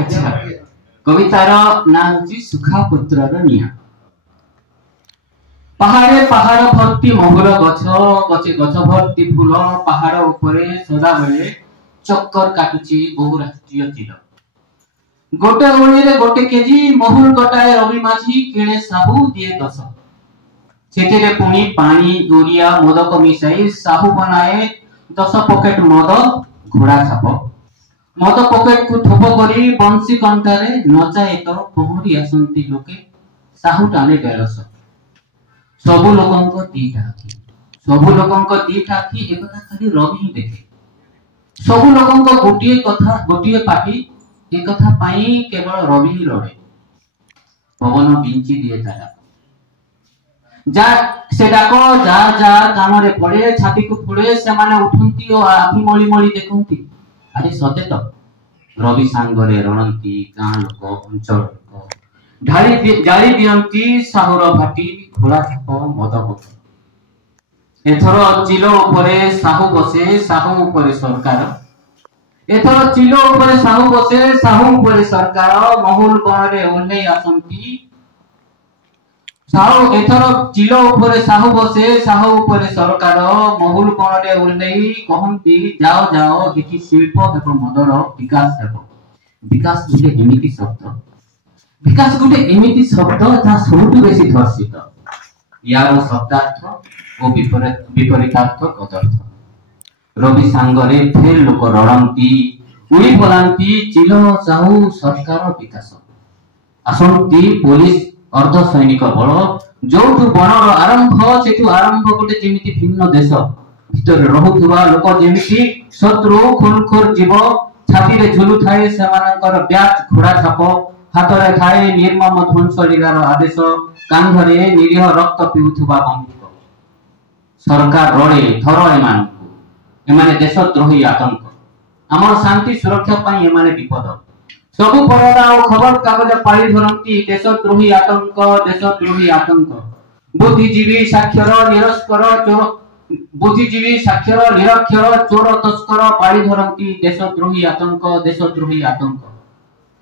अच्छा कवितार ना होची सुखा पत्रर निया। पहाड़े पहाड़ भर्ती महुल गछ गचे गछ भर्ती फूल पहाड़ उपरे सदा बेले चक्कर काटुची बहुराष्ट्रीय चिल। गोटे ओणी रे गोटे केजी महुल गटाए रवि माझी किणे साहू दिए 10। सेतेरे पुणी पानी यूरिया मदक मिसाई साहू बनाए 10 पॉकेट मद घोड़ा छाप। मद पॉकेट को थोप करी बंसी कंटारे नचाए तो पहरी आसंती लोके साहू टाने 150। सबु लोकंक दीटा आखि सबु लोकंक दीटा आखि एकथा खाली रवि ही देखे। सबु लोकंक गोटिए कथा गोटिए पाटी एकथा पाई केवल रवि ही लड़े। पवन बिंची दिए तारा जा से डाको जा जा कान रे पड़े छाती को फुड़े से माने उठंती और आखि मळी मळी देखंती। अरे सते तो रवि सांगरे रणंती गां लोक अंचल लोक जारी दियंती साहुर भाटी घोड़ा छाप मद पक। एथर चिलो उपरे साहू बसे साहू उपरे सरकार। एथर चिलो उपरे साहू बसे साहू उपरे सरकार महुल बणरे ओल्ले आसंती। साहू एथर चिलो उपरे साहू बसे साहू उपरे सरकार महुल बणरे ओल्ले कहंती जाओ जाओ एठी शिल्प हेबो मदर विकास हेबो। विकास गुटे एमिति शब्द विकास गुटे एमिति शब्द जा सबुठु बेसी धर्षित। यार शब्दार्थ और विपरीतार्थ कदर्थ। रवि सांगरे फेर लोक रड़ंती उड़ी पलांती चिलो साहू सरकार विकास। आसंती पुलिस अर्ध सैनिक बल जोठु बनर आरंभ सेठु आरंभ गोटे जेमिति भिन्न देश भितर रहुथुवा लोक जेमिति शत्रु खुनखोर जीव छाती रे झुलु थाए सेमानकर ब्याज घोड़ा छाप हाथ रे थाए निर्मम ध्वंसलीलार आदेश कांधरे निरीह रक्त पिउथुवा बंधुक। सरकार रड़े थर एमाने देशद्रोही आतंक आमर शांति सुरक्षा पाई एमाने विपद। सबु परदा और खबर कागज पाली धरंती देशद्रोही आतंक। बुद्धिजीवी साक्षर निरस्कर चोर बुद्धिजीवी साक्षर निरक्षर चोर तस्कर पाली धरंती देशद्रोही आतंक।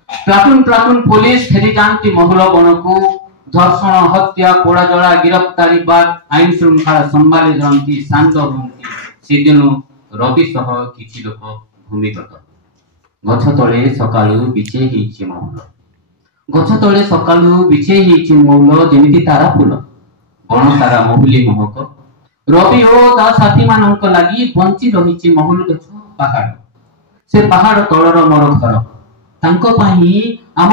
प्लाटून प्लाटून पुलिस फेरी जानती महुल बणकू धर्षण हत्या पोड़ा जला गिरफ्तारी बाद आईन श्रृंखला संभाली धरंती शांत हुंती। सेदिन रवि सह किछि लोक भूमिगत। गछ तळे सकाळू बिछे हिछि महुल गछ तळे सकाळू बिछे हिछि महुल जेमिति तारा फूल बण सारा महुली महक। रवि ओ ता साथी मानक लागि बंची रहिछि महुल गछ पहाड़। से पहाड़ तळर मोर घर तांको पाही आम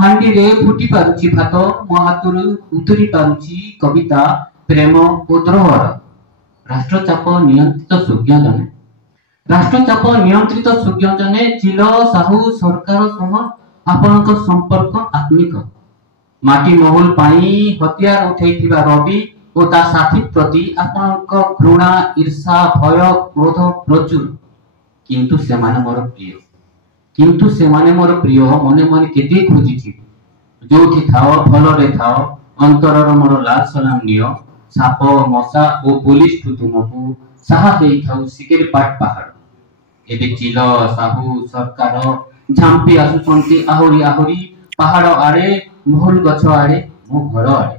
हांडी रे फुटी पारुछि भात मो हातुरु उतरी पारुछि कविता प्रेम उद्रोहर। राष्ट्रचाप नियंत्रित सुज्ञजने चिलो साहू सरकार सह आपनक संपर्क आत्मिक। माटी महल पाई हथियार उठैथिबा रवि ओ ता साथी प्रति आपनक घृणा ईर्षा भय क्रोध प्रचुर। किंतु सेमाने मोर प्रिय मने मने केते खोजिछि। जोठी थाओ भलरे थाओ अंतरर मोर लाल सलाम नियो। साप मशा ओ पुलिस ठु तुमकु साहा देई थाउ सिकेर पाट पहाड़। एबे चिलो साहू सरकार झांपी आसुचंती आहुरी आहुरी पहाड़ आड़े महल गछ आड़े मो घर आड़े।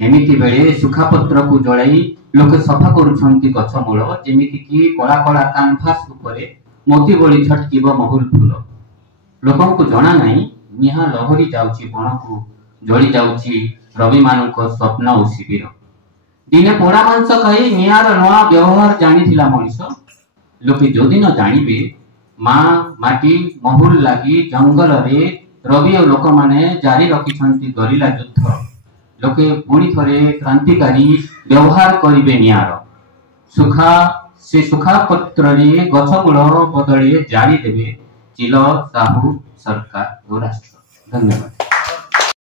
एमिति बेले सुखा पत्र को जळाई लोके सफा करूछंती गछ मूल जेमिति कि कला कला कानभास उपरे मोती बळी छटकीब महुल फूल। लोकंकु जणा नाही निहा लहरी जाउची बणकु जळी जाउची रवि मानक स्वप्न और शिविर। दिने पोड़ा मांस खाई नियार नवा व्यवहार जानिथिला मनिष। लोके जोदिन जानिबे मां माटी महुल लागि जंगल रे रवि और लोक माने जारी रखिछंती गरिला युद्ध। लोके पुणी थरे क्रांतिकारी व्यवहार करिबे नियार। सुखा पत्र रे गछ मूल बदले जारी देबे चिलो साहू सरकार और राष्ट्र। धन्यवाद।